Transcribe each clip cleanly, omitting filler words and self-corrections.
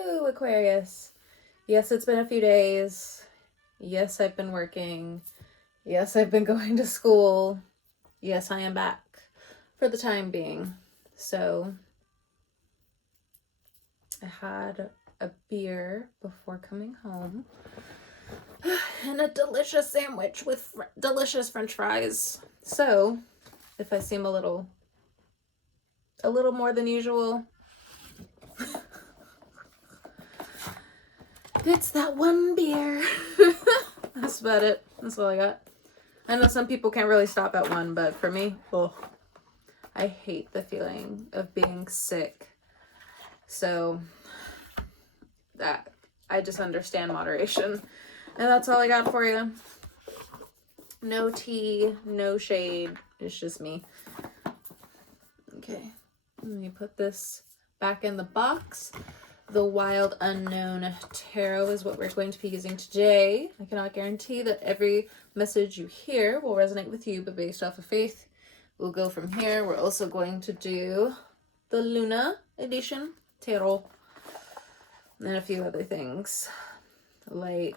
Hello, Aquarius. Yes, it's been a few days. Yes, I've been working. Yes, I've been going to school. Yes, I am back for the time being. So, I had a beer before coming home and a delicious sandwich with delicious French fries. So, if I seem a little more than usual, it's that one beer. That's about it. That's all I got. I know some people can't really stop at one, but for me, I hate the feeling of being sick. So that I just understand moderation. And that's all I got for you. No tea, no shade. It's just me. Okay. Let me put this back in the box. The Wild Unknown Tarot is what we're going to be using today. I cannot guarantee that every message you hear will resonate with you, but based off of faith, we'll go from here. We're also going to do the Luna edition tarot and a few other things like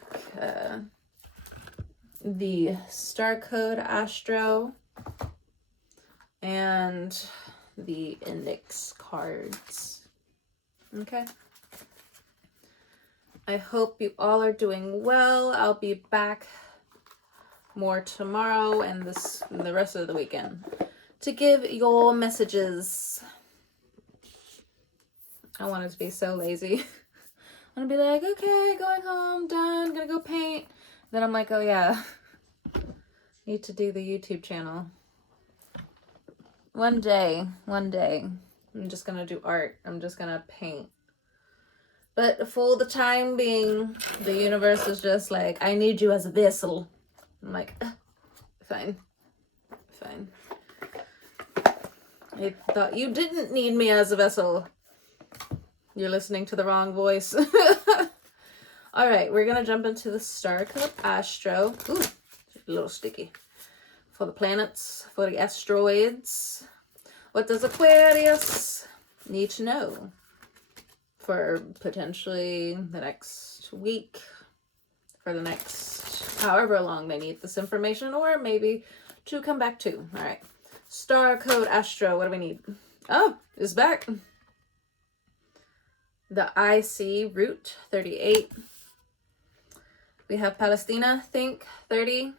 the Star Code Astro and the index cards. Okay. I hope you all are doing well. I'll be back more tomorrow and the rest of the weekend to give your messages. I want it to be so lazy. I'm gonna be like, okay, going home, done, gonna go paint. Then I'm like, oh yeah, need to do the YouTube channel. One day, I'm just gonna do art. I'm just gonna paint. But for the time being, the universe is just like, I need you as a vessel. I'm like, fine. I thought you didn't need me as a vessel. You're listening to the wrong voice. All right, we're going to jump into the Star Code Astro. Ooh, a little sticky. For the planets, for the asteroids. What does Aquarius need to know for potentially the next week, for the next however long they need this information, or maybe to come back to. All right. Star Code Astro, what do we need? Oh, it's back. The IC root, 38. We have Palestina, think, 30.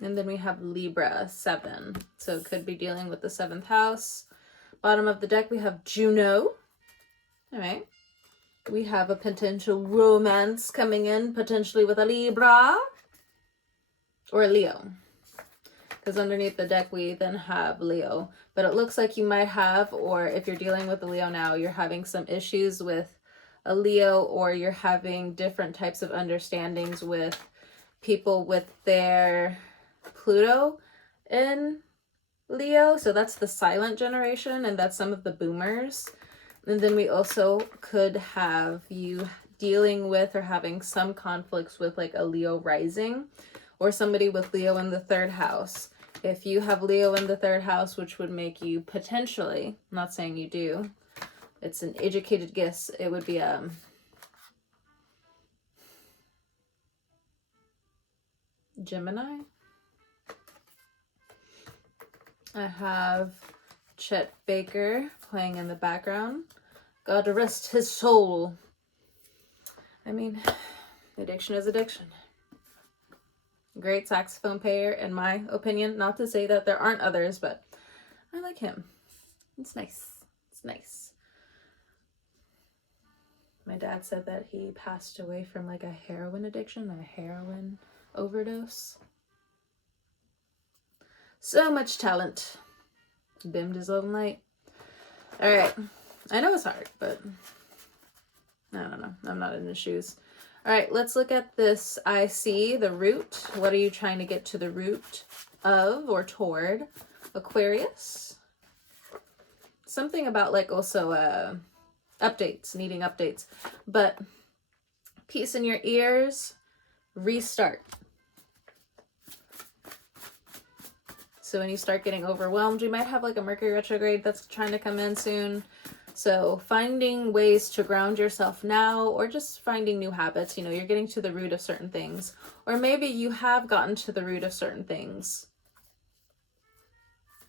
And then we have Libra, 7. So it could be dealing with the 7th house. Bottom of the deck, we have Juno. All right. We have a potential romance coming in, potentially with a Libra or a Leo. Because underneath the deck, we then have Leo. But it looks like you might have, or if you're dealing with a Leo now, you're having some issues with a Leo, or you're having different types of understandings with people with their Pluto in Leo. So that's the silent generation, and that's some of the boomers. And then we also could have you dealing with or having some conflicts with like a Leo rising, or somebody with Leo in the 3rd house. If you have Leo in the 3rd house, which would make you potentially, I'm not saying you do, it's an educated guess, it would be Gemini. I have Chet Baker playing in the background. God to rest his soul. I mean, addiction is addiction. Great saxophone player, in my opinion. Not to say that there aren't others, but I like him. It's nice. It's nice. My dad said that he passed away from like a heroin addiction, a heroin overdose. So much talent. Bimmed his own light. All right. I know it's hard, but I don't know. I'm not in his shoes. All right, let's look at this IC, the root. What are you trying to get to the root of or toward? Aquarius. Something about like also updates, needing updates. But peace in your ears, restart. So when you start getting overwhelmed, you might have like a Mercury retrograde that's trying to come in soon. So finding ways to ground yourself now, or just finding new habits, you know, you're getting to the root of certain things. Or maybe you have gotten to the root of certain things.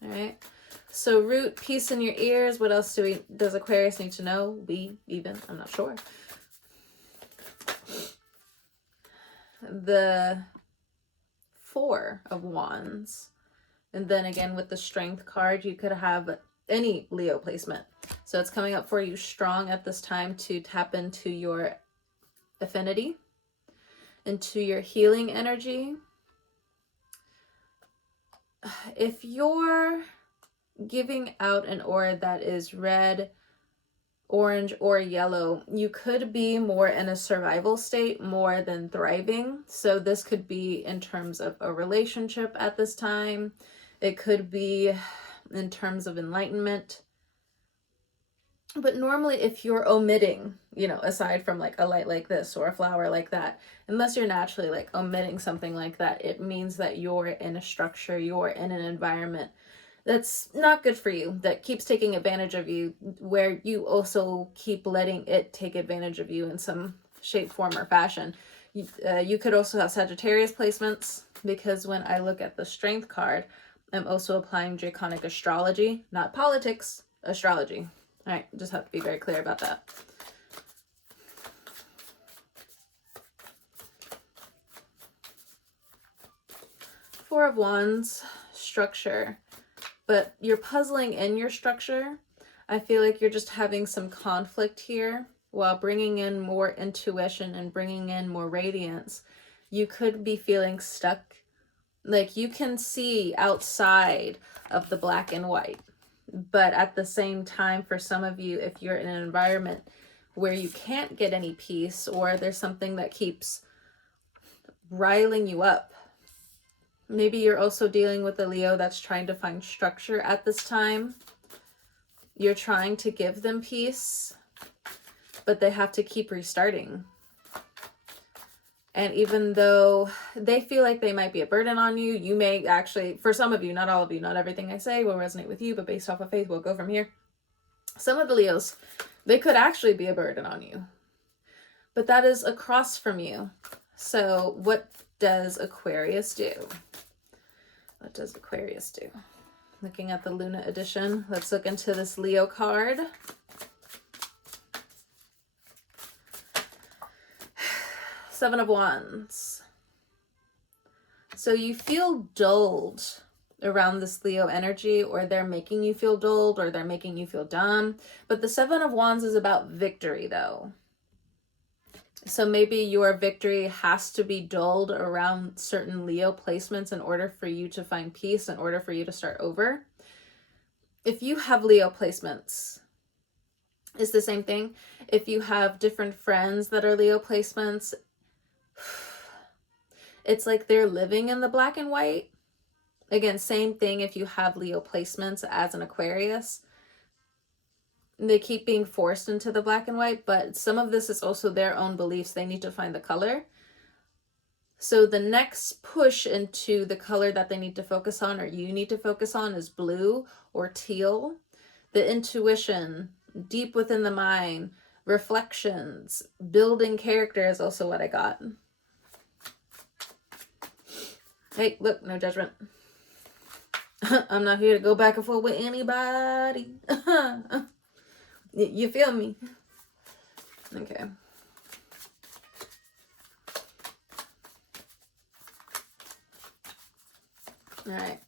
All right. So root, peace in your ears. What else does Aquarius need to know? I'm not sure. The Four of Wands. And then again, with the Strength card, you could have any Leo placement. So it's coming up for you strong at this time to tap into your affinity, into your healing energy. If you're giving out an aura that is red, orange, or yellow, you could be more in a survival state more than thriving. So this could be in terms of a relationship at this time. It could be in terms of enlightenment. But normally if you're omitting, you know, aside from like a light like this or a flower like that, unless you're naturally like omitting something like that, it means that you're in a structure, you're in an environment that's not good for you, that keeps taking advantage of you, where you also keep letting it take advantage of you in some shape, form, or fashion. You could also have Sagittarius placements, because when I look at the Strength card, I'm also applying draconic astrology, not politics, astrology. All right, just have to be very clear about that. Four of Wands, structure. But you're puzzling in your structure. I feel like you're just having some conflict here while bringing in more intuition and bringing in more radiance. You could be feeling stuck. Like you can see outside of the black and white. But at the same time, for some of you, if you're in an environment where you can't get any peace, or there's something that keeps riling you up, maybe you're also dealing with a Leo that's trying to find structure at this time. You're trying to give them peace, but they have to keep restarting. And even though they feel like they might be a burden on you, you may actually, for some of you, not all of you, not everything I say will resonate with you, but based off of faith, we'll go from here. Some of the Leos, they could actually be a burden on you, but that is across from you. So what does Aquarius do? What does Aquarius do? Looking at the Luna edition, let's look into this Leo card. Seven of Wands. So you feel dulled around this Leo energy, or they're making you feel dulled, or they're making you feel dumb. But the Seven of Wands is about victory, though. So maybe your victory has to be dulled around certain Leo placements in order for you to find peace, in order for you to start over. If you have Leo placements, it's the same thing. If you have different friends that are Leo placements, it's like they're living in the black and white. Again, same thing if you have Leo placements as an Aquarius. They keep being forced into the black and white, but some of this is also their own beliefs. They need to find the color. So the next push into the color that they need to focus on, or you need to focus on, is blue or teal. The intuition, deep within the mind, reflections, building character is also what I got. Hey, look, no judgment. I'm not here to go back and forth with anybody. You feel me? Okay. All right.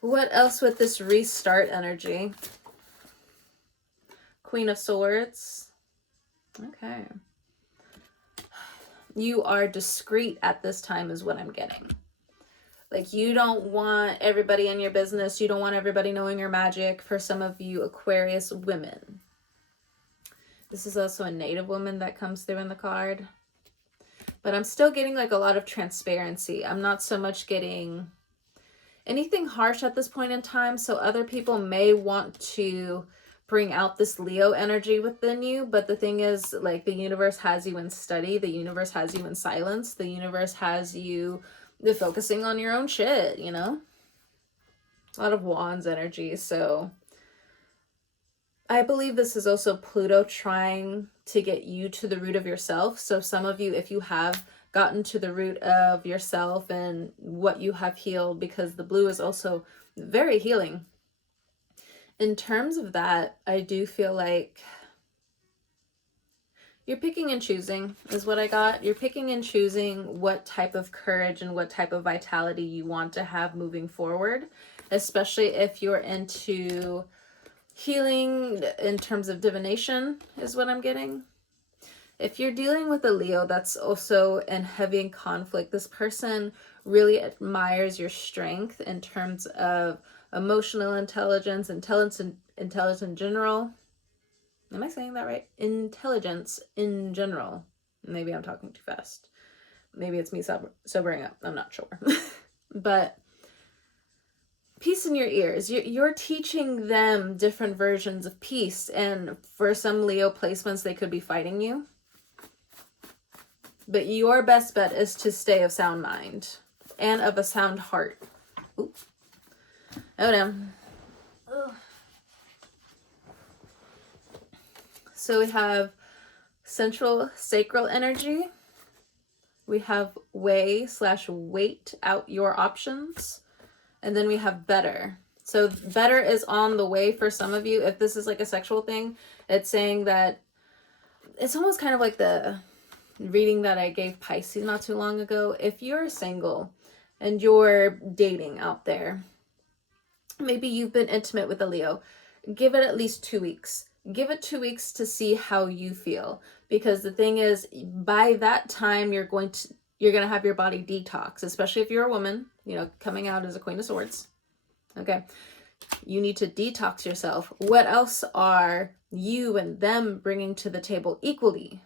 What else with this restart energy? Queen of Swords. Okay. You are discreet at this time is what I'm getting. Like, you don't want everybody in your business. You don't want everybody knowing your magic. For some of you Aquarius women. This is also a native woman that comes through in the card. But I'm still getting like a lot of transparency. I'm not so much getting anything harsh at this point in time. So other people may want to bring out this Leo energy within you. But the thing is, like, the universe has you in study. The universe has you in silence. The universe has you focusing on your own shit, you know? A lot of Wands energy. So I believe this is also Pluto trying to get you to the root of yourself. So some of you, if you have gotten to the root of yourself and what you have healed, because the blue is also very healing. In terms of that, I do feel like you're picking and choosing is what I got. You're picking and choosing what type of courage and what type of vitality you want to have moving forward, especially if you're into healing in terms of divination is what I'm getting. If you're dealing with a Leo that's also in heavy conflict, this person really admires your strength in terms of emotional intelligence, intelligence in general. Am I saying that right? Intelligence in general. Maybe I'm talking too fast. Maybe it's me sobering up. I'm not sure. But peace in your ears. You're teaching them different versions of peace. And for some Leo placements, they could be fighting you. But your best bet is to stay of sound mind and of a sound heart. Ooh. Oh, damn. Ugh. So we have central sacral energy. We have weigh/wait out your options. And then we have better. So better is on the way for some of you. If this is like a sexual thing, it's saying that it's almost kind of like the reading that I gave Pisces not too long ago. If you're single and you're dating out there, maybe you've been intimate with a Leo, give it at least 2 weeks. Give it 2 weeks to see how you feel. Because the thing is, by that time, you're going to have your body detox, especially if you're a woman, you know, coming out as a Queen of Swords. Okay. You need to detox yourself. What else are you and them bringing to the table equally?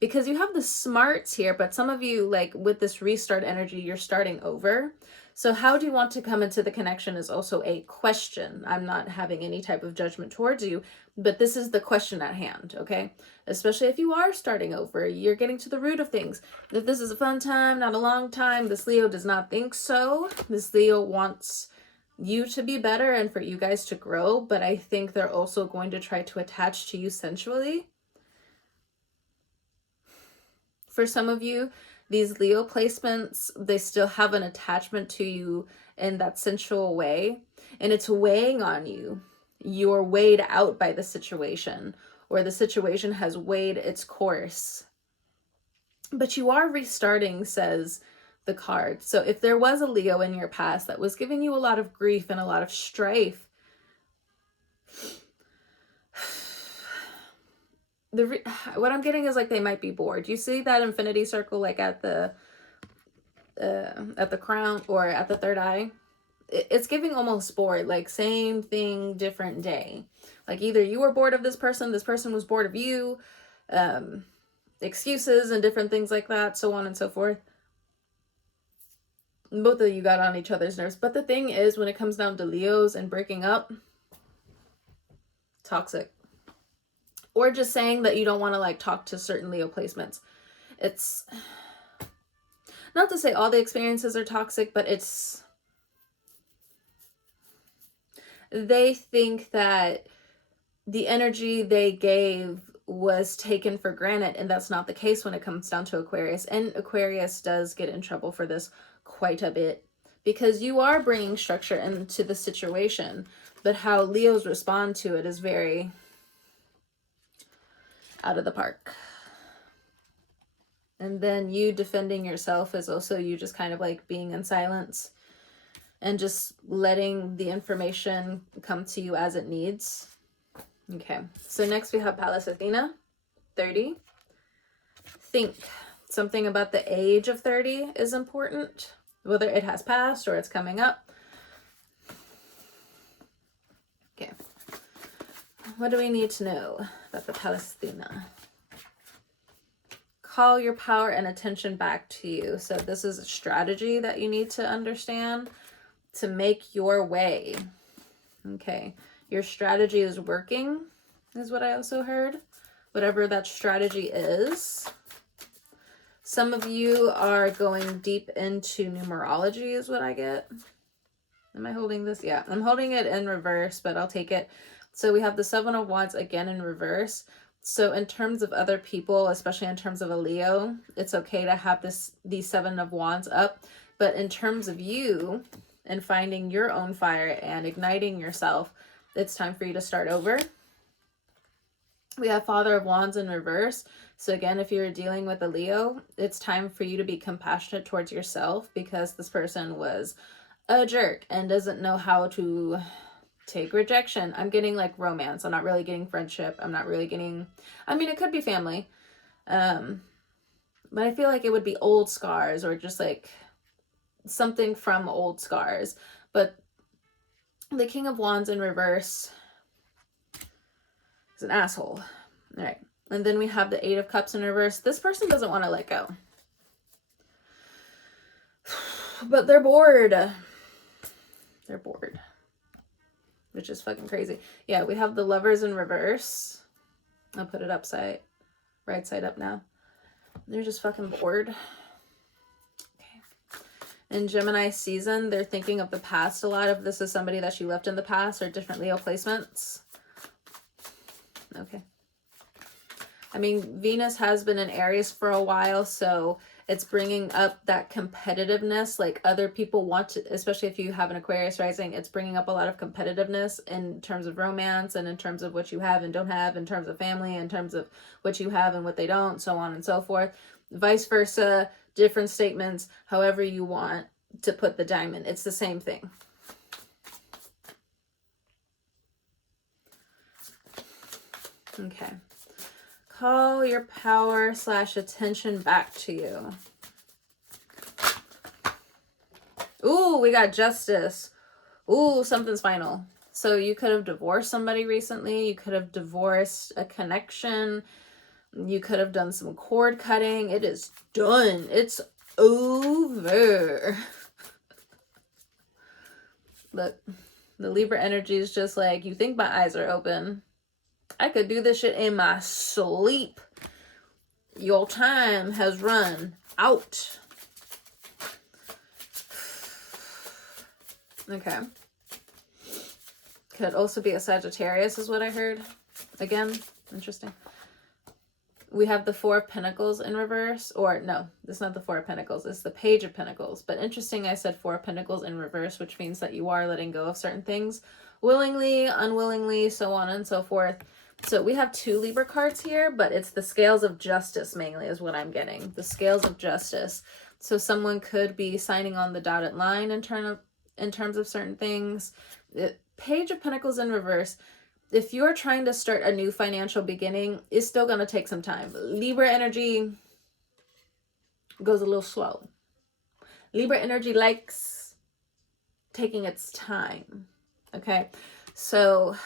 Because you have the smarts here, but some of you, like with this restart energy, you're starting over. So how do you want to come into the connection is also a question. I'm not having any type of judgment towards you, but this is the question at hand, okay? Especially if you are starting over, you're getting to the root of things. If this is a fun time, not a long time, this Leo does not think so. This Leo wants you to be better and for you guys to grow, but I think they're also going to try to attach to you sensually. For some of you, these Leo placements, they still have an attachment to you in that sensual way, and it's weighing on you. You're weighed out by the situation, or the situation has weighed its course. But you are restarting, says the card. So if there was a Leo in your past that was giving you a lot of grief and a lot of strife, what I'm getting is like they might be bored. You see that infinity circle like at the crown or at the third eye? It's giving almost bored, like same thing, different day. Like either you were bored of this person was bored of you, excuses and different things like that, so on and so forth. Both of you got on each other's nerves. But the thing is, when it comes down to Leos and breaking up, toxic. Or just saying that you don't want to like talk to certain Leo placements. It's not to say all the experiences are toxic, but they think that the energy they gave was taken for granted, and that's not the case when it comes down to Aquarius. And Aquarius does get in trouble for this quite a bit, because you are bringing structure into the situation, but how Leos respond to it is very out of the park. And then you defending yourself is also you just kind of like being in silence and just letting the information come to you as it needs. Okay, so next we have Pallas Athena, 30. Think. Something about the age of 30 is important, whether it has passed or it's coming up. Okay. What do we need to know about the Pallas Athena? Call your power and attention back to you. So this is a strategy that you need to understand to make your way. Okay. Your strategy is working, is what I also heard. Whatever that strategy is. Some of you are going deep into numerology, is what I get. Am I holding this? Yeah, I'm holding it in reverse, but I'll take it. So we have the Seven of Wands again in reverse. So in terms of other people, especially in terms of a Leo, it's okay to have these Seven of Wands up. But in terms of you and finding your own fire and igniting yourself, it's time for you to start over. We have Father of Wands in reverse. So again, if you're dealing with a Leo, it's time for you to be compassionate towards yourself, because this person was a jerk and doesn't know how to take rejection. I'm getting like romance. I'm not really getting friendship. I'm not really getting, I mean, it could be family. But I feel like it would be old scars or just like something from old scars. But the King of Wands in reverse is an asshole. All right. And then we have the Eight of Cups in reverse. This person doesn't want to let go. But they're bored. They're bored. Which is fucking crazy. Yeah, we have the Lovers in reverse. I'll put it right side up now. They're just fucking bored. Okay. In Gemini season, they're thinking of the past a lot. If this is somebody that you left in the past or different Leo placements. Okay. I mean, Venus has been in Aries for a while, so it's bringing up that competitiveness. Like other people want to, especially if you have an Aquarius rising, it's bringing up a lot of competitiveness in terms of romance and in terms of what you have and don't have, in terms of family, in terms of what you have and what they don't, so on and so forth. Vice versa, different statements, however you want to put the diamond. It's the same thing. Okay. Call your power / attention back to you. Ooh, we got justice. Ooh, something's final. So you could have divorced somebody recently. You could have divorced a connection. You could have done some cord cutting. It is done. It's over. Look, the Libra energy is just like, you think my eyes are open. I could do this shit in my sleep. Your time has run out. Okay. Could also be a Sagittarius is what I heard. Again, interesting. We have the Four of Pentacles in reverse. Or no, it's not the Four of Pentacles. It's the Page of Pentacles. But interesting, I said Four of Pentacles in reverse, which means that you are letting go of certain things. Willingly, unwillingly, so on and so forth. So we have two Libra cards here, but it's the Scales of Justice mainly is what I'm getting. The Scales of Justice. So someone could be signing on the dotted line in terms of certain things. The Page of Pentacles in reverse. If you're trying to start a new financial beginning, it's still going to take some time. Libra energy goes a little slow. Libra energy likes taking its time. Okay, so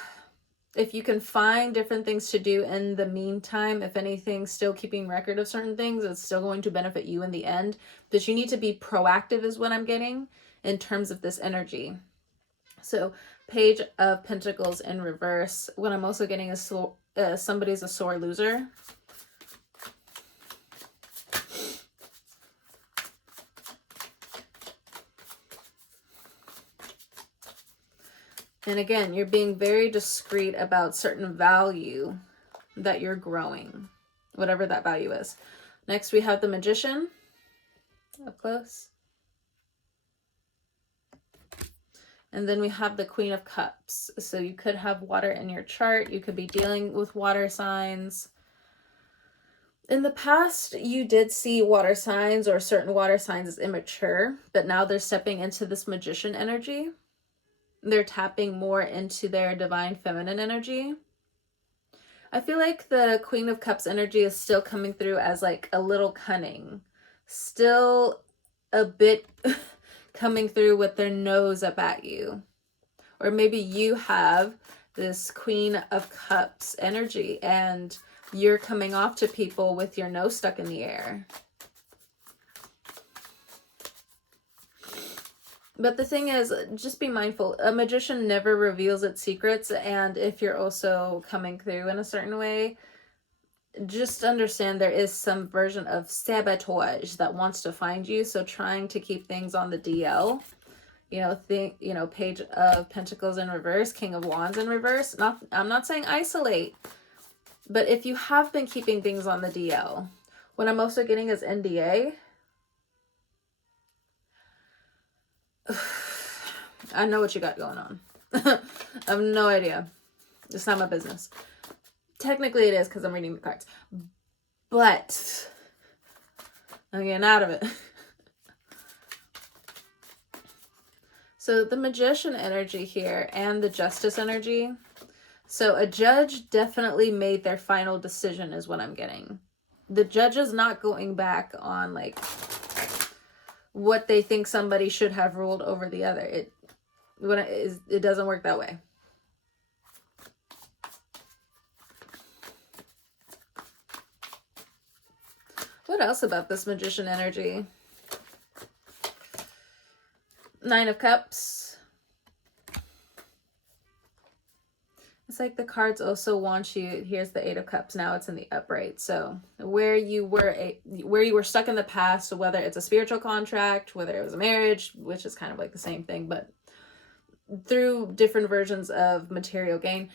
if you can find different things to do in the meantime, if anything, still keeping record of certain things, it's still going to benefit you in the end. But you need to be proactive is what I'm getting in terms of this energy. So Page of Pentacles in reverse. What I'm also getting is somebody's a sore loser. And again, you're being very discreet about certain value that you're growing, whatever that value is. Next, we have the Magician up close. And then we have the Queen of Cups. So you could have water in your chart. You could be dealing with water signs. In the past, you did see water signs or certain water signs as immature, but now they're stepping into this Magician energy. They're tapping more into their divine feminine energy. I feel like the Queen of Cups energy is still coming through as like a little cunning. Still a bit coming through with their nose up at you. Or maybe you have this Queen of Cups energy and you're coming off to people with your nose stuck in the air. But the thing is, just be mindful. A magician never reveals its secrets. And if you're also coming through in a certain way, just understand there is some version of sabotage that wants to find you. So trying to keep things on the DL Page of Pentacles in reverse, King of Wands in reverse. I'm not saying isolate, but if you have been keeping things on the DL, what I'm also getting is NDA. I know what you got going on. I have no idea. It's not my business. Technically it is because I'm reading the cards. But I'm getting out of it. So the Magician energy here and the Justice energy. So a judge definitely made their final decision is what I'm getting. The judge is not going back on like what they think somebody should have ruled over the other. It doesn't work that way. What else about this Magician energy? Nine of Cups. It's like the cards also want you. Here's the Eight of Cups. Now it's in the upright. So where you were stuck in the past, whether it's a spiritual contract, whether it was a marriage, which is kind of like the same thing, but through different versions of material gain.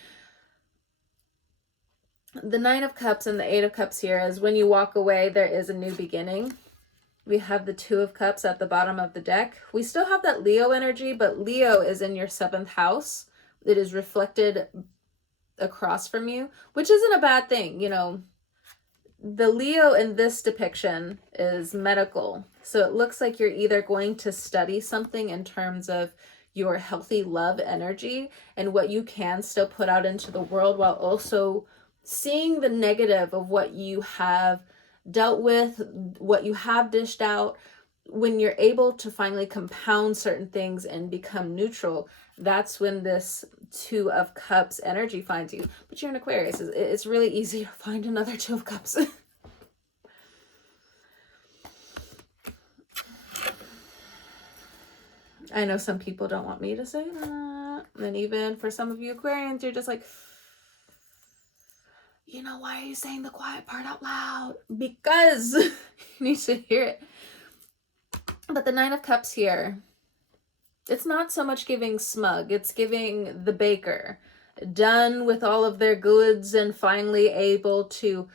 The Nine of Cups and the Eight of Cups here is when you walk away, there is a new beginning. We have the Two of Cups at the bottom of the deck. We still have that Leo energy, but Leo is in your 7th house. It is reflected across from you, which isn't a bad thing. The Leo in this depiction is medical. So it looks like you're either going to study something in terms of your healthy love energy and what you can still put out into the world, while also seeing the negative of what you have dealt with, what you have dished out. When you're able to finally compound certain things and become neutral, that's when this Two of Cups energy finds you. But you're an Aquarius. It's really easy to find another Two of Cups. I know some people don't want me to say that. And even for some of you Aquarians, you're just like, why are you saying the quiet part out loud? Because you need to hear it. But the Nine of Cups here, it's not so much giving smug. It's giving the baker, done with all of their goods and finally able to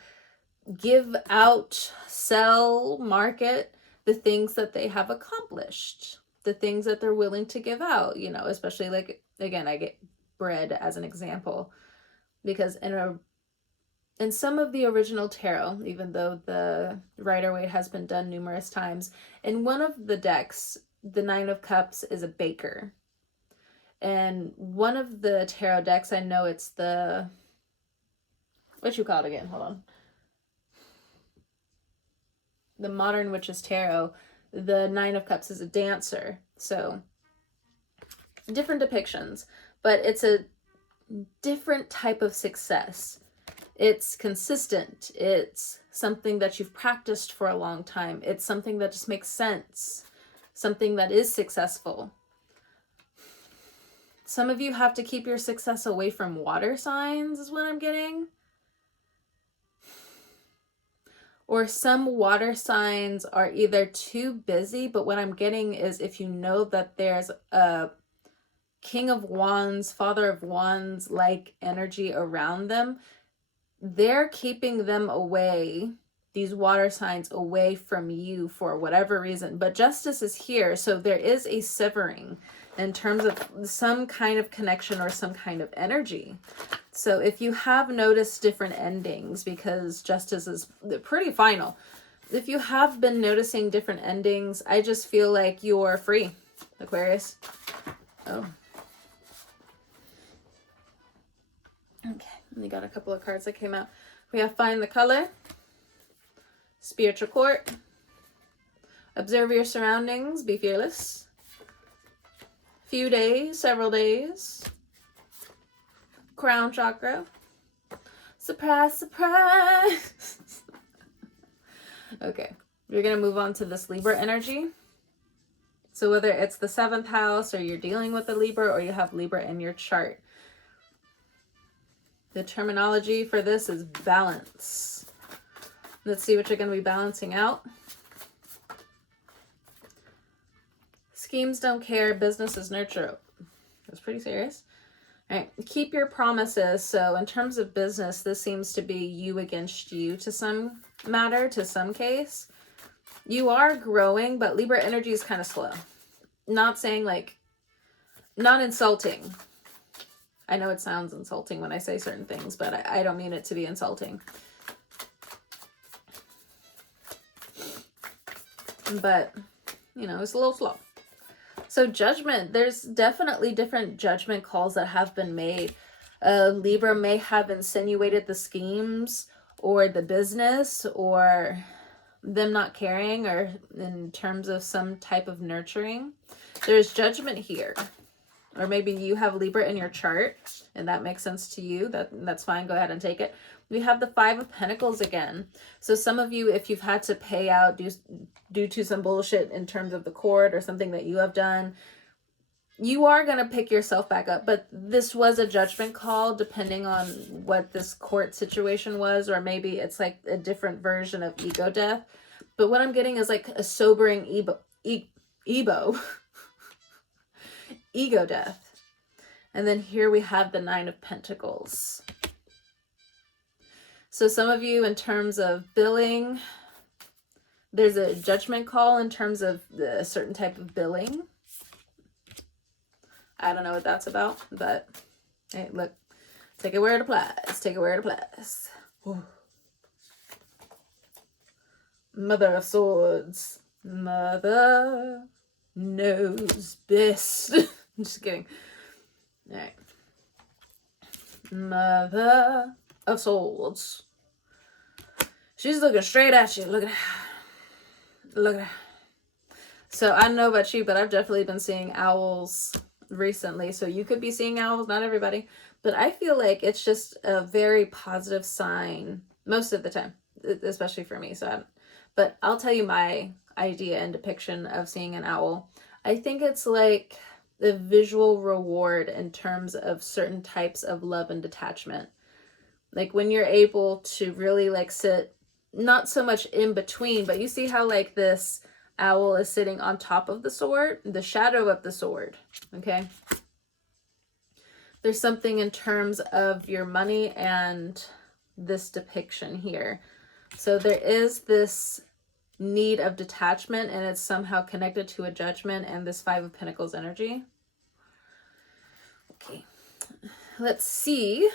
give out, sell, market the things that they have accomplished, the things that they're willing to give out, especially like, again, I get bread as an example, because in some of the original tarot, even though the Rider-Waite has been done numerous times, in one of the decks, the Nine of Cups is a baker. And one of the tarot decks, I know it's the, what you call it again? Hold on. The Modern Witches Tarot, the Nine of Cups is a dancer. So different depictions, but it's a different type of success. It's consistent. It's something that you've practiced for a long time. It's something that just makes sense. Something that is successful. Some of you have to keep your success away from water signs, is what I'm getting. Or some water signs are either too busy, but what I'm getting is if you know that there's a King of Wands, Father of Wands like energy around them, they're keeping them away, these water signs away from you for whatever reason. But justice is here, so there is a severing in terms of some kind of connection or some kind of energy. So if you have noticed different endings, because justice is pretty final, if you have been noticing different endings, I just feel like you're free, Aquarius. Oh. Okay. We got a couple of cards that came out. We have Find the Color, Spiritual Court, Observe Your Surroundings, Be Fearless, Few Days, Several Days, Crown Chakra, Surprise, Surprise. Okay, we're going to move on to this Libra energy. So whether it's the 7th house or you're dealing with a Libra or you have Libra in your chart, the terminology for this is balance. Let's see what you're going to be balancing out. Schemes don't care. Businesses nurture. That's pretty serious. All right. Keep your promises. So in terms of business, this seems to be you against you to some matter, to some case. You are growing, but Libra energy is kind of slow. Not saying like, not insulting. I know it sounds insulting when I say certain things, but I don't mean it to be insulting. But, you know, it's a little slow. So judgment, there's definitely different judgment calls that have been made. Libra may have insinuated the schemes or the business or them not caring, or in terms of some type of nurturing. There's judgment here. Or maybe you have Libra in your chart and that makes sense to you. That's fine. Go ahead and take it. We have the 5 of Pentacles again. So some of you, if you've had to pay out due to some bullshit in terms of the court or something that you have done, you are going to pick yourself back up. But this was a judgment call depending on what this court situation was, or maybe it's like a different version of ego death. But what I'm getting is like a sobering ego death. And then here we have the 9 of Pentacles. So some of you, in terms of billing, there's a judgment call in terms of a certain type of billing. I don't know what that's about, but hey, look, take it where it applies. Take it where it applies. Ooh. Mother of Swords. Mother knows best. I'm just kidding. All right. Mother of Swords. She's looking straight at you. Look at her. Look at her. So I don't know about you, but I've definitely been seeing owls recently. So you could be seeing owls, not everybody. But I feel like it's just a very positive sign most of the time, especially for me. But I'll tell you my idea and depiction of seeing an owl. I think it's like the visual reward in terms of certain types of love and detachment. Like when you're able to really like sit, not so much in between, but you see how like this owl is sitting on top of the sword, the shadow of the sword, okay? There's something in terms of your money and this depiction here. So there is this need of detachment, and it's somehow connected to a judgment and this 5 of Pentacles energy. Okay, let's see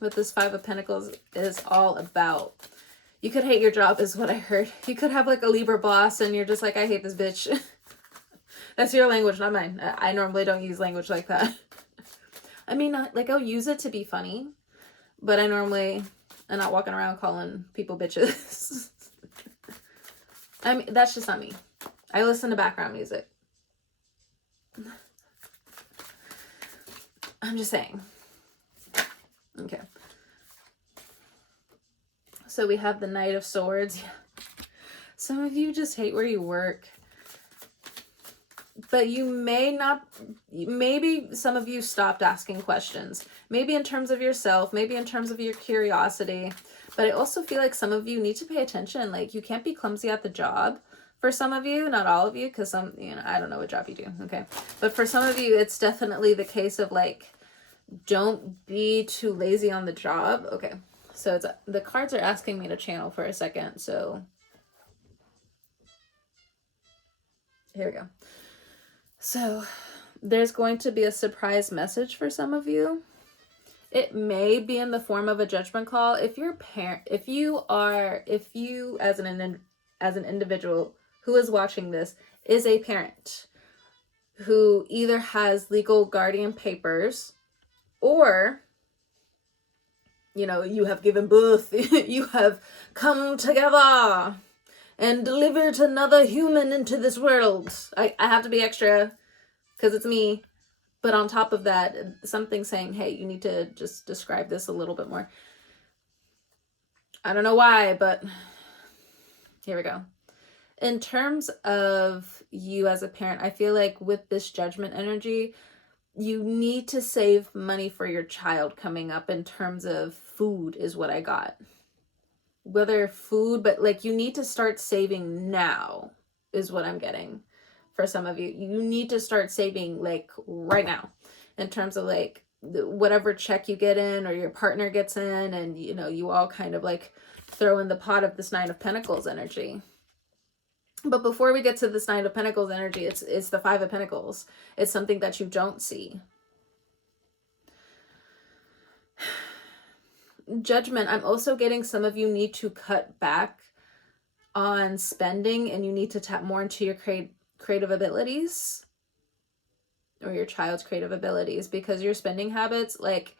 what this 5 of Pentacles is all about. You could hate your job is what I heard. You could have like a Libra boss and you're just like, I hate this bitch. That's your language, not mine. I normally don't use language like that. I mean, like I'll use it to be funny, but I'm not walking around calling people bitches. I mean, that's just not me. I listen to background music. I'm just saying. Okay. So we have the Knight of Swords. Some of you just hate where you work. But you may not, maybe some of you stopped asking questions. Maybe in terms of yourself, maybe in terms of your curiosity. But I also feel like some of you need to pay attention. Like you can't be clumsy at the job. For some of you, not all of you, because some, I don't know what job you do, okay? But for some of you, it's definitely the case of like, don't be too lazy on the job. Okay, so the cards are asking me to channel for a second, so here we go. So there's going to be a surprise message for some of you. It may be in the form of a judgment call. If you as an individual who is watching this is a parent who either has legal guardian papers, or you have given birth, you have come together and delivered another human into this world. I have to be extra because it's me. But on top of that, something saying, hey, you need to just describe this a little bit more. I don't know why, but here we go. In terms of you as a parent, I feel like with this judgment energy, you need to save money for your child coming up in terms of food is what I got. Whether food, but like you need to start saving now is what I'm getting. for some of you. You need to start saving like right now, in terms of like whatever check you get in or your partner gets in, and you know, you all kind of like throw in the pot of this Nine of Pentacles energy. But before we get to this Nine of Pentacles energy, it's the Five of Pentacles. It's something that you don't see. Judgment. I'm also getting some of you need to cut back on spending, and you need to tap more into your creative abilities, or your child's creative abilities, because your spending habits, like,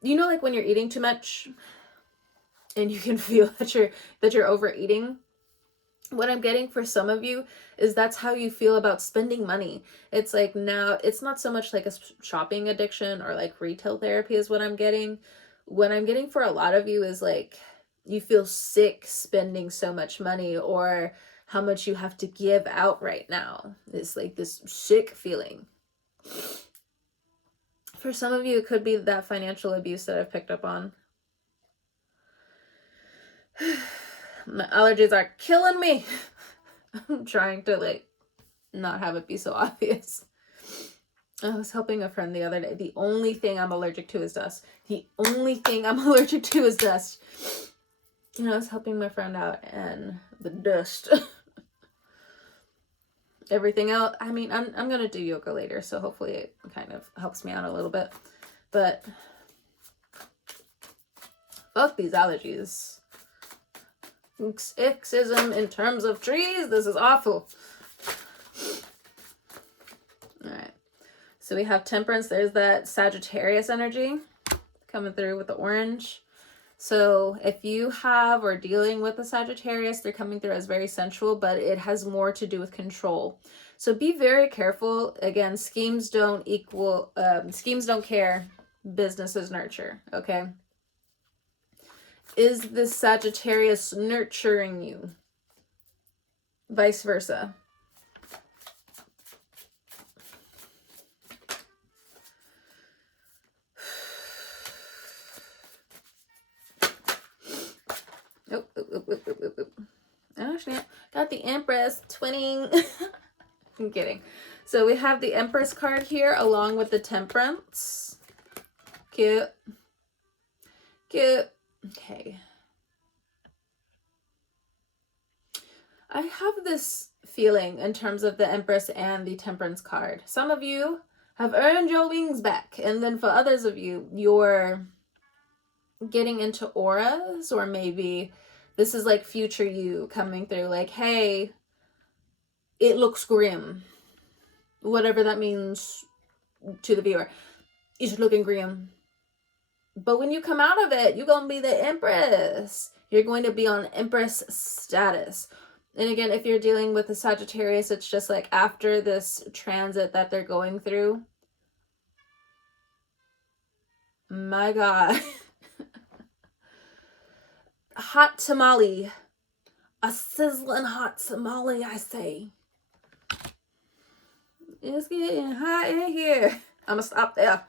you know, like when you're eating too much and you can feel that you're overeating. What I'm getting for some of you is that's how you feel about spending money. It's like, now it's not so much like a shopping addiction or like retail therapy is what I'm getting. What I'm getting for a lot of you is like, you feel sick spending so much money, or how much you have to give out right now. It's like this sick feeling. For some of you, it could be that financial abuse that I've picked up on. My allergies are killing me. I'm trying to like not have it be so obvious. I was helping a friend the other day. The only thing I'm allergic to is dust. The only thing I'm allergic to is dust. You know, I was helping my friend out, and the dust. Everything else, I mean, I'm gonna do yoga later, so hopefully it kind of helps me out a little bit. But fuck these allergies. Ixism in terms of trees. This is awful. All right. So we have Temperance. There's that Sagittarius energy coming through with the orange. So if you have or dealing with a Sagittarius, they're coming through as very sensual, but it has more to do with control. So be very careful. Again, schemes don't care. Businesses nurture. Okay. Is this Sagittarius nurturing you? Vice versa. Oh, snap. Got the Empress twinning. I'm kidding. So we have the Empress card here along with the Temperance. Cute. Cute. Okay. I have this feeling in terms of the Empress and the Temperance card. Some of you have earned your wings back. And then for others of you, you're getting into auras, or maybe this is like future you coming through. Like, hey, it looks grim. Whatever that means to the viewer. It's looking grim. But when you come out of it, you're going to be the Empress. You're going to be on Empress status. And again, if you're dealing with a Sagittarius, it's just like after this transit that they're going through. My God. Hot tamale. A sizzling hot tamale, I say. It's getting hot in here. I'm going to stop there.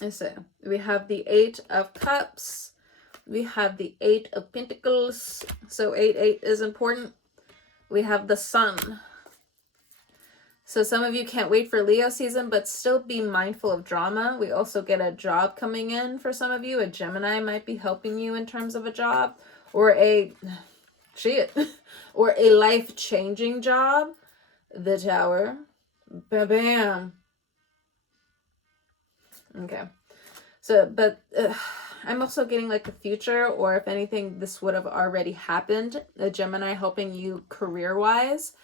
And so we have the Eight of Cups. We have the Eight of Pentacles. So 8 is important. We have the Sun. So some of you can't wait for Leo season, but still be mindful of drama. We also get a job coming in for some of you. A Gemini might be helping you in terms of a job, or a or a life-changing job. The Tower. Bam. Okay. So, but I'm also getting like the future, or if anything, this would have already happened. A Gemini helping you career-wise.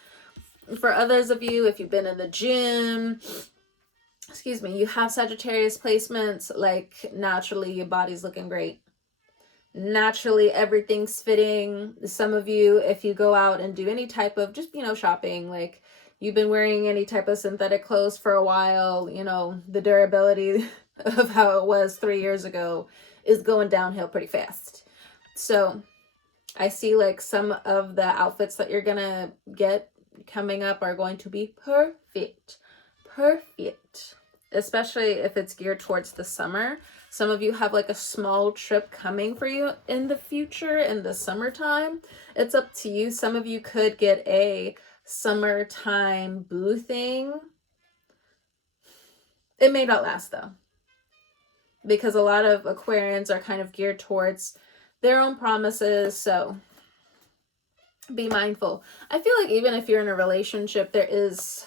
For others of you, if you've been in the gym, excuse me, you have Sagittarius placements, like naturally your body's looking great. Naturally, everything's fitting. Some of you, if you go out and do any type of just, you know, shopping, like you've been wearing any type of synthetic clothes for a while, you know, the durability of how it was 3 years ago is going downhill pretty fast. So I see like some of the outfits that you're gonna get coming up are going to be perfect. Especially if it's geared towards the summer. Some of you have like a small trip coming for you in the future, in the summertime. It's up to you. Some of you could get a summertime boo thing. It may not last though, because a lot of Aquarians are kind of geared towards their own promises. So be mindful. I feel like even if you're in a relationship, there is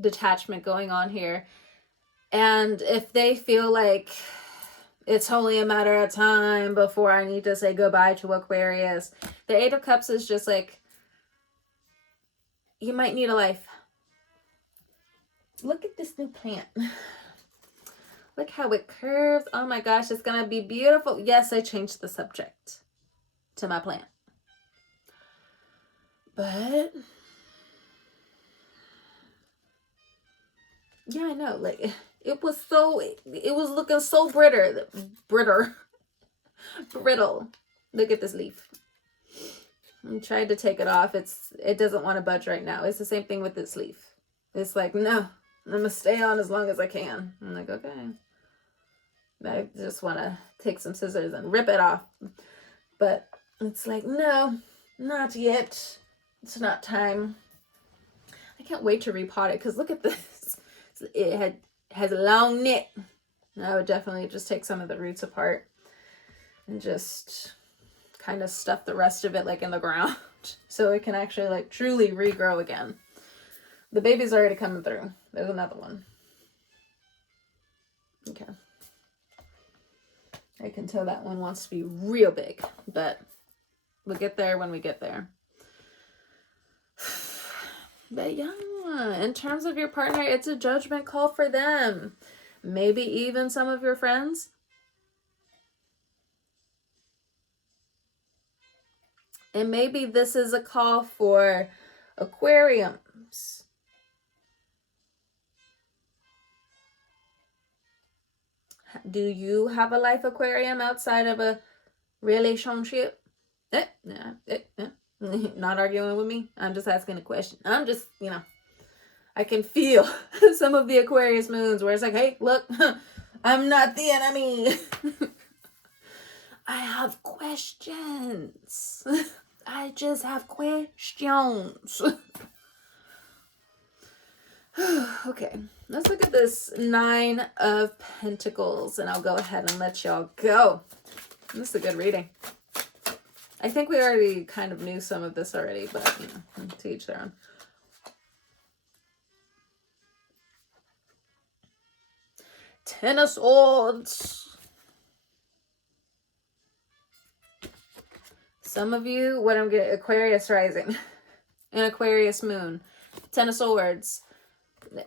detachment going on here. And if they feel like it's only a matter of time before I need to say goodbye to Aquarius, the Eight of Cups is just like, you might need a life. Look at this new plant. Look how it curves. Oh my gosh, it's gonna be beautiful. Yes, I changed the subject to my plant. But yeah, I know. Like, it was looking so brittle. Look at this leaf. I tried to take it off. It doesn't want to budge right now. It's the same thing with this leaf. It's like, no, I'm gonna stay on as long as I can. I'm like, okay. I just want to take some scissors and rip it off. But it's like, no, not yet. It's not time. I can't wait to repot it, because look at this. It has a long neck. I would definitely just take some of the roots apart and just kind of stuff the rest of it like in the ground so it can actually like truly regrow again. The baby's already coming through. There's another one. Okay. I can tell that one wants to be real big, but we'll get there when we get there. But yeah, in terms of your partner, it's a judgment call for them. Maybe even some of your friends. And maybe this is a call for Aquariums. Do you have a life Aquarium outside of a relationship? Not arguing with me. I'm just asking a question. I'm just, I can feel some of the Aquarius moons where it's like, hey, look, I'm not the enemy. I have questions. I just have questions. Okay, let's look at this Nine of Pentacles, and I'll go ahead and let y'all go. This is a good reading. I think we already kind of knew some of this already, but, to each their own. Ten of Swords. Some of you, what I'm getting, Aquarius rising and Aquarius moon. Ten of Swords.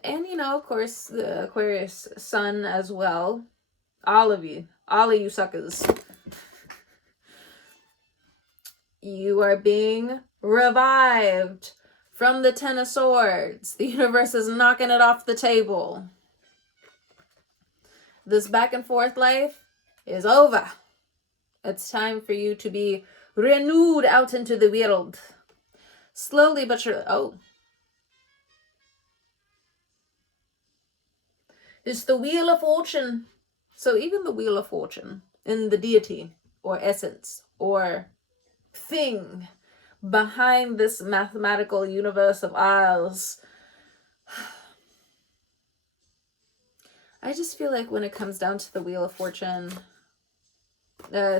And, of course, the Aquarius sun as well. All of you suckers. You are being revived from the Ten of Swords. The universe is knocking it off the table. This back and forth life is over. It's time for you to be renewed out into the world. Slowly but surely. Oh. It's the Wheel of Fortune. So even the Wheel of Fortune in the deity or essence or thing behind this mathematical universe of ours, I just feel like when it comes down to the Wheel of Fortune,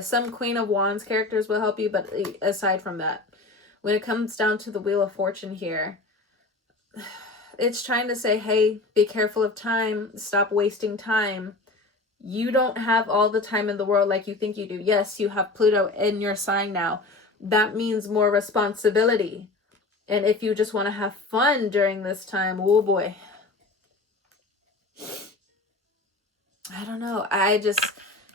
some Queen of Wands characters will help you, but aside from that, when it comes down to the Wheel of Fortune here, it's trying to say, hey, be careful of time. Stop wasting time. You don't have all the time in the world like you think you do. Yes, you have Pluto in your sign now. That means more responsibility. And if you just want to have fun during this time, oh boy. I don't know.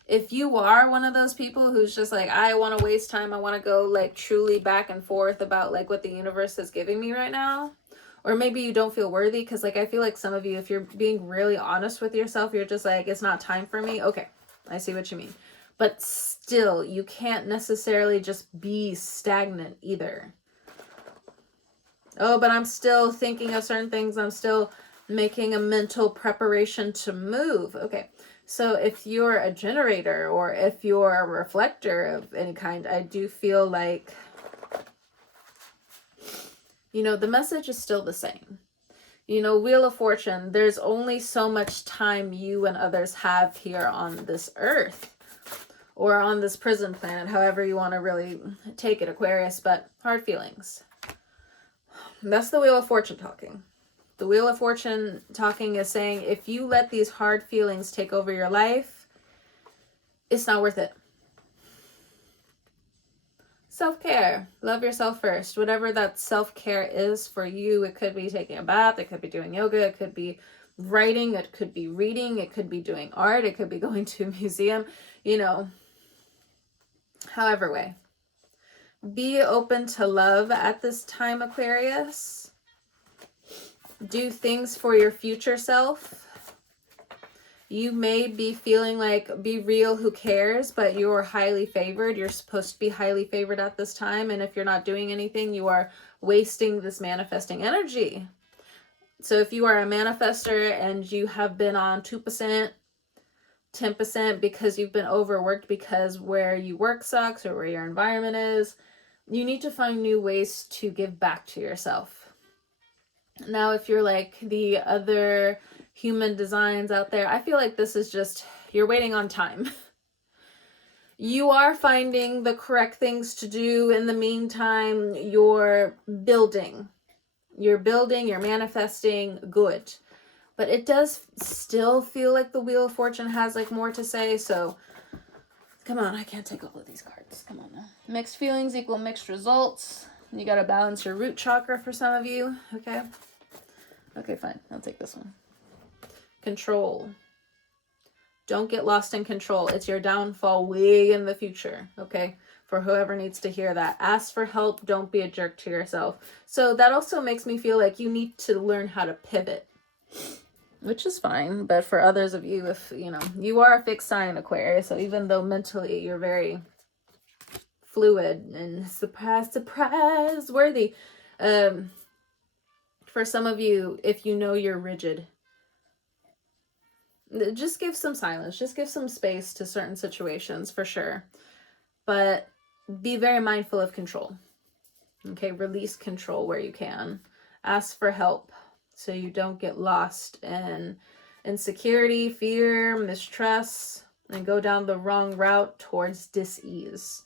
If you are one of those people who's just like, I want to waste time, I want to go like truly back and forth about like what the universe is giving me right now, or maybe you don't feel worthy, because like I feel like some of you, if you're being really honest with yourself, you're just like, it's not time for me. Okay, I see what you mean. But still, you can't necessarily just be stagnant either. Oh, but I'm still thinking of certain things. I'm still making a mental preparation to move. Okay, so if you're a generator or if you're a reflector of any kind, I do feel like you know, the message is still the same. You know, Wheel of Fortune, there's only so much time you and others have here on this earth or on this prison planet, however you want to really take it, Aquarius, but hard feelings. That's the Wheel of Fortune talking. The Wheel of Fortune talking is saying if you let these hard feelings take over your life, it's not worth it. Self-care. Love yourself first. Whatever that self-care is for you, it could be taking a bath, it could be doing yoga, it could be writing, it could be reading, it could be doing art, it could be going to a museum, you know, however way. Be open to love at this time, Aquarius. Do things for your future self. You may be feeling like, be real, who cares, but you're highly favored. You're supposed to be highly favored at this time. And if you're not doing anything, you are wasting this manifesting energy. So if you are a manifester and you have been on 2%, 10% because you've been overworked because where you work sucks or where your environment is, you need to find new ways to give back to yourself. Now, if you're like the other human designs out there, I feel like this is just, you're waiting on time. You are finding the correct things to do. In the meantime, you're building, you're manifesting good. But it does still feel like the Wheel of Fortune has like more to say. So come on, I can't take all of these cards. Come on now. Mixed feelings equal mixed results. You got to balance your root chakra for some of you. Okay. Okay, fine. I'll take this one. Control. Don't get lost in control. It's your downfall way in the future, okay? For whoever needs to hear that. Ask for help. Don't be a jerk to yourself. So that also makes me feel like you need to learn how to pivot, which is fine. But for others of you, if, you know, you are a fixed sign, Aquarius, so even though mentally you're very fluid and surprise, surprise, worthy, for some of you, if you know you're rigid, just give some silence, just give some space to certain situations for sure. But be very mindful of control. Okay, release control where you can. Ask for help so you don't get lost in insecurity, fear, mistrust, and go down the wrong route towards dis-ease.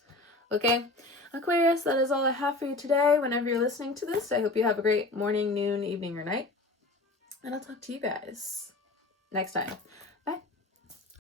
Okay, Aquarius, that is all I have for you today. Whenever you're listening to this, I hope you have a great morning, noon, evening, or night. And I'll talk to you guys next time.